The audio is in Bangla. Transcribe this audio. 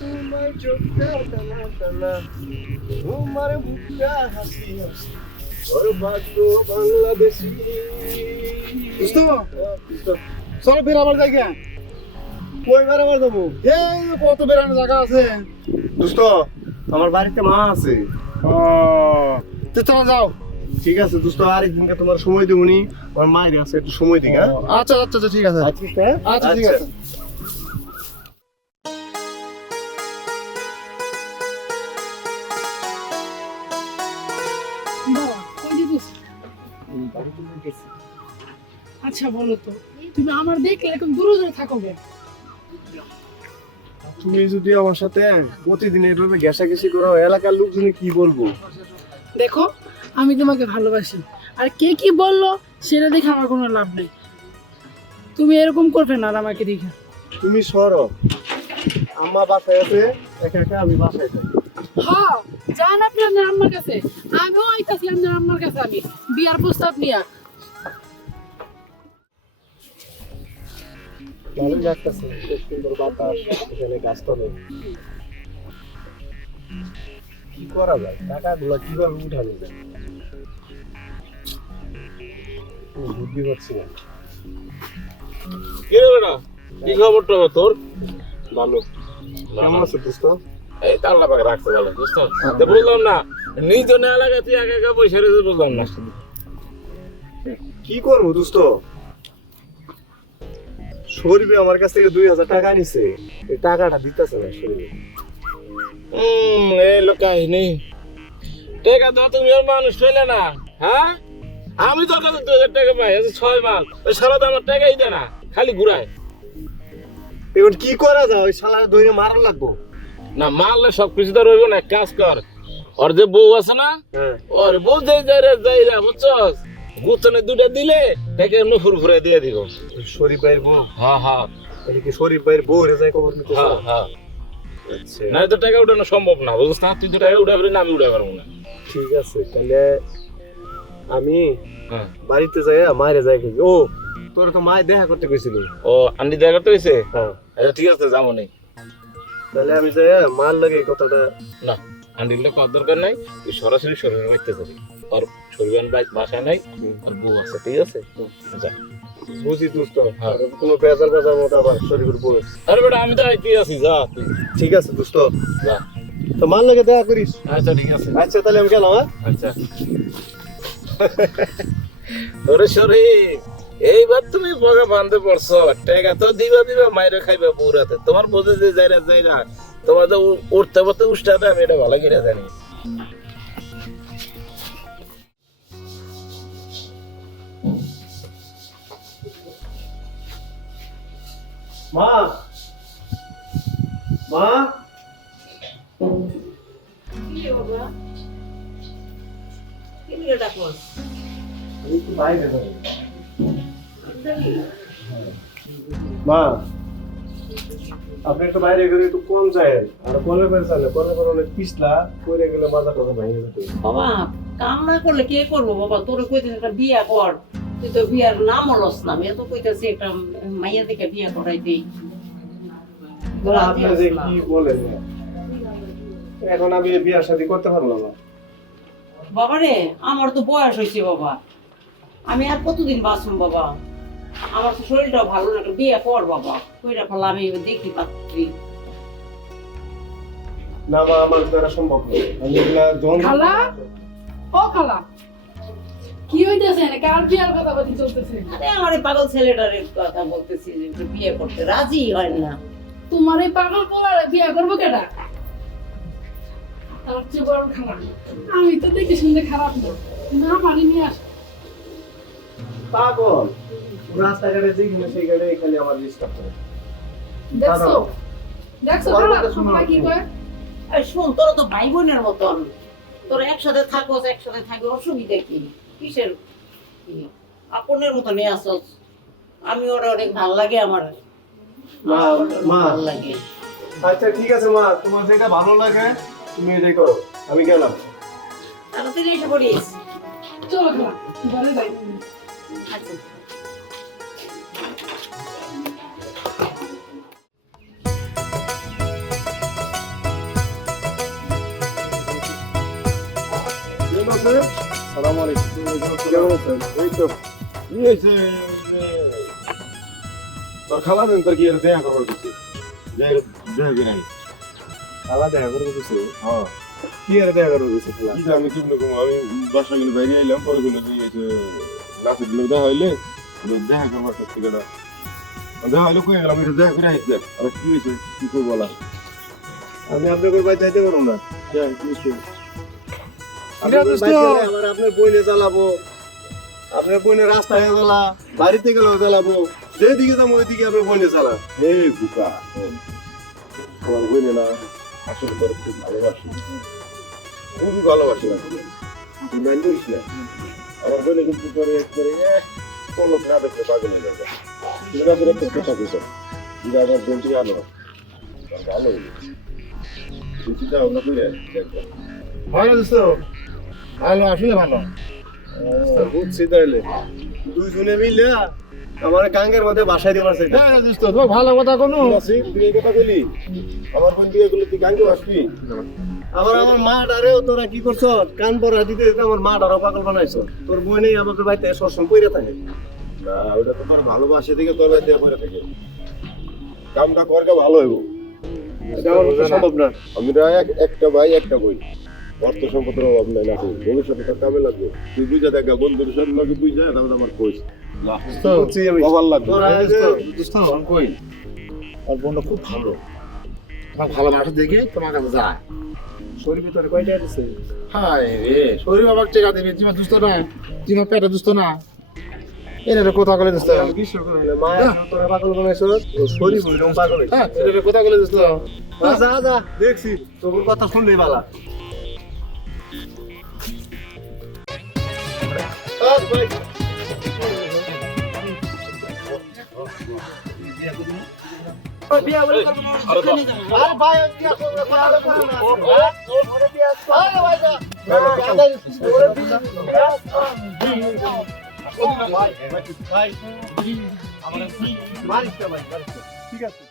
তোমার চোখটা টানা টানা, তোমার মুখটা হাসি হাসি, ওর ভাগ্য বাংলাদেশি। দোস্ত চলো ফের আবার জায়গা। কই বেড়াবার যাবো? এই যে কত বেড়ানোর জায়গা আছে। দোস্ত আমার বাড়িতে মা আছে। ও তো চলো যাও। ঠিক আছে দোস্ত, আরেকদিনকে তোমার সময় দেবনি, আমার মায়ের আছে একটু সময় দিই। হ্যাঁ আচ্ছা আচ্ছা আচ্ছা, ঠিক আছে। আচ্ছা আচ্ছা ঠিক আছে। বাবা, কই দিতেছ? আচ্ছা বলো তো, তুমি আমার দেখলে এরকম দূরে দূরে থাকো কেন? তুমি যদি আমার সাথে প্রতিদিন এভাবে ঘেঁষাঘেঁষি করো, এলাকার লোকজনে কি বলবো? দেখো, আমি তোমাকে ভালোবাসি, আর কে কি বললো সেটা দেখে আমার কোনো লাভ নেই। তুমি এরকম করবে না আর আমাকে দেখে। তুমি সরো, আম্মা বাসায় আছে, একা একা আমি বাসায় যাই। হ্যাঁ, যান আপনি আপনার আম্মার কাছে, আমিও আইতাছি আপনার আম্মার কাছে। আমি বিয়ার প্রস্তাব নিয়ে। ভালো লাগতেছে, খুব সুন্দর বাতাস, এখানে গাছতলে। কি করা যায়, টাকাগুলো কিভাবে উঠানো যায় কোনো বুদ্ধি পাচ্ছি না। কি রে বেটা, কি খবর টবর তোর? ভালো, কেমন আছে দোস্ত? এই তো আল্লাহ পাকে রাখতে গেল দোস্ত। তো বললাম না, নিজনে এলাকা তুই একা একা পয়সা রেখে বললাম না। কি করবো দোস্ত, শরীফে আমার কাছ থেকে 2000 টাকা নিছে, এই টাকাটা দিতেছে না শরীফে। এই লোক কাহিনী টাকা দাও, তুমি আর মানুষ পেলে না। হ্যাঁ, আমি তোর কাছে 2000 টাকা পাই, আজ 6 মাস ওই সারা তো আমার টাকাই দেয় না, খালি ঘুরায়। এখন কি করা যায়, ওই শালারে ধরে মারা লাগবো? না মারলে সবকিছু তো রইব না, এক কাজ কর, ওর যে বউ আছে না, হ্যাঁ, ওর বউ যাই রে বুঝছস, গুতনে দুটা দিলে টাকা এমনি ফুরফুরে দিয়ে দিব। ওই শরীফ ভাইয়ের বউ, হ্যাঁ হ্যাঁ এদিকে শরীফ ভাইয়ের বউ রে যায় খবর নিতে। হ্যাঁ হ্যাঁ, আচ্ছা না তো টাকা উঠানো সম্ভব না, বুঝছ না? তুই তো টাকা উঠে পারবি না, আমি উঠে পারবো না। ঠিক আছে, তাহলে আমি হ্যাঁ, বাড়িতে যাই, মায়ের যাই কি। ও তোর তো মায়ের দেখা করতে গেছিল। ও আন্টি দেখা করতে হয়েছে? হ্যাঁ, আচ্ছা ঠিক আছে, যাবো নেই। তাহলে আমি যাই মার লাগে এই কথাটা। না, আন্টিটা করার দরকার নাই, তুই সরাসরি শরীরের বাড়িতে যাবি। ওর শরীর বাসায় নাই, আর বউ আছে, ঠিক আছে? যা। বুঝি দোস্ত, হ্যাঁ। আর কোনো বেজার বেজার মতো আবার শরীফের বউ আছে। আরে বেটা, আমি তো আইতে আছি, যা তুই ঠিক আছে দোস্ত, যা। তো মার লাগে দেখা করিস। আচ্ছা ঠিক আছে। আচ্ছা তাহলে আমি গেলাম। হ্যাঁ, আচ্ছা ওরে শরীর, এইবার তুমি বগা বান্ধে পড়ছো, টাকা তো দিবা মাইরে খাইবা পুরাতে, তোমার বোঝে যে যাইরা তোমার তো উঠতে পড়তে উষ্টাতে, আমি এটা ভালো করে জানি। মা, মা, আমি একটু বাইরে যাবো। মা, আপনি একটু বাইরে গেলে একটু কম যায়, আর কলে করে চালে, কলে করে অনেক পিছলা করে গেলে মাথা টাথা ভেঙে যেত। বাবা, কাম না করলে কে করবো বাবা? তোর কইতেছে একটা বিয়া কর, তুই তো বিয়ার নাম হলস না। আমি এত কইতেছি একটা মাইয়া থেকে বিয়া করাই দিই। আপনি যে কি বলেন, এখন আমি বিয়ার শাদী করতে পারবো না। বাবা রে, আমার তো বয়স হয়েছে বাবা, আমি আর কতদিন বাঁচুম বাবা? আমার তো শরীরটাও ভালো না, একটা বিয়া কর বাবা, কইরা ফেলা আমি দেখি পাচ্ছি। না মা, আমার দ্বারা সম্ভব নয়। আমি এগুলা যখন খালা, ও খালা, কি হইতেছে? কার বিয়ার কথা বলি চলতেছে? আরে আমার এই পাগল ছেলেটার কথা বলতেছি যে একটু বিয়ে করতে রাজি হয় না। তোমার এই পাগল পোলারে বিয়া করবো কেডা? তার চেয়ে বড় খারাপ। আমি তো দেখে শুনতে খারাপ না, না মানি নিয়ে আস। পাগল, রাস্তাঘাটে যেখানে সেখানে এখানে আমার ডিস্টার্ব করে। দেখছো দেখছো খালা, তোমরা কি কয়? আর শোন, তোর তো ভাই বোনের মতন, তোর একসাথে থাকো, একসাথে থাকো, অসুবিধা কি? কিসের কি? আপনের মতো নিয়ে আসস। আমি ওরা অনেক ভাল লাগে আমার, মা, মা। ভাল লাগে। আচ্ছা ঠিক আছে মা, তোমার যেটা ভালো লাগে তুমি এটাই করো, আমি গেলাম। তাড়াতাড়ি এসে পড়িস। চলো খালা, ঘরে যাই। আচ্ছা। সালাম আলাইকুম। কেমন আছেন? এই তো কি হয়েছে তোর খালা দেন তোর কি দেখা করবার কিছু দেখা নাই খালা দেখা করবো কিছু? হ্যাঁ কি আর দেখা করবো কিছু খালা? কি আমি কি রকম আমি বাসা গেলে বাইরে আইলাম পরে গুলো কি হয়েছে নাচের দিনে দেখা হইলে দেখা করবার করতে গেল দেখা হইলে কয়ে গেলাম দেখা করে আসলাম আর কি হয়েছে কি করবো বলা আমি আপনাকে বাড়ি যাইতে পারবো না। কি হয়েছে আপনার বাড়ি গেলে আবার আপনার বইনে চালাবো, আপনার বইনে রাস্তায় চালা, বাড়িতে গেলেও চালাবো, যেদিকে যাবো ওইদিকে আপনার বইনে চালা। হে বুকা তোমার বইনে না আসলে তোর খুব ভালোবাসি খুবই ভালোবাসি না তুই মাইন্ড করিস না আমার বইনে কিন্তু তোর একবারে কোনো না দেখতে পাগল হয়ে যাবে তুমি আসলে একটা কথা বলছো তুমি আমার বলতে আনো ভালো চিন্তা ভাবনা করে ভালো দোস্ত ভালো আসলে ভালো বুঝছি তাইলে দুইজনে মিলে আমার গাঙ্গের মধ্যে বাসায় দিবার চাইতে। দোস্ত তোমার ভালো কথা কোনো তুই এই কথা বলি আমার বোন দিয়ে গুলো তুই গাঙ্গে আসবি আমার মা ডারেও তোরা কি করছ? কান পরা দিতে দিতে আমার মা ডারও পাগল বানাইছ। তোর বই নেই আমাকে বাড়িতে সবসময় পইরা থাকে। না ওটা তো তোর ভালোবাসে দিকে তোর বাড়িতে পড়ে থাকে কামটা করকে ভালো হইব এটা আমার পক্ষে সম্ভব না। আমরা একটা ভাই একটা বই অর্থ সম্পদের অভাব নাই না ভবিষ্যতে তোর কামে লাগবে তুই বুঝা দেখ বন্ধুর সাথে লাগে বুঝা তাহলে আমার কইস বুঝছি আমি। কবার লাগবে তোরা এই যে দোস্ত কই আর বোনটা খুব ভালো তোমার ভালোবাসা দেখে তোমার কাছে যায় শরীর ভিতরে কয়টা দিছে? হায় রে শরীর বাবার টেকা দেবে তোমার দুস্থ না তোমার পেটে দুস্থ না এর কথা বলে দোস্ত আমি বিশ্বাস করি না। মা তোরা পাগল বানাইছ, তোর শরীর বইরকম পাগল হইছে। হ্যাঁ এর কথা বলে দোস্ত যা যা দেখছি তোর কথা শুনলেই বালা। ঠিক আছে।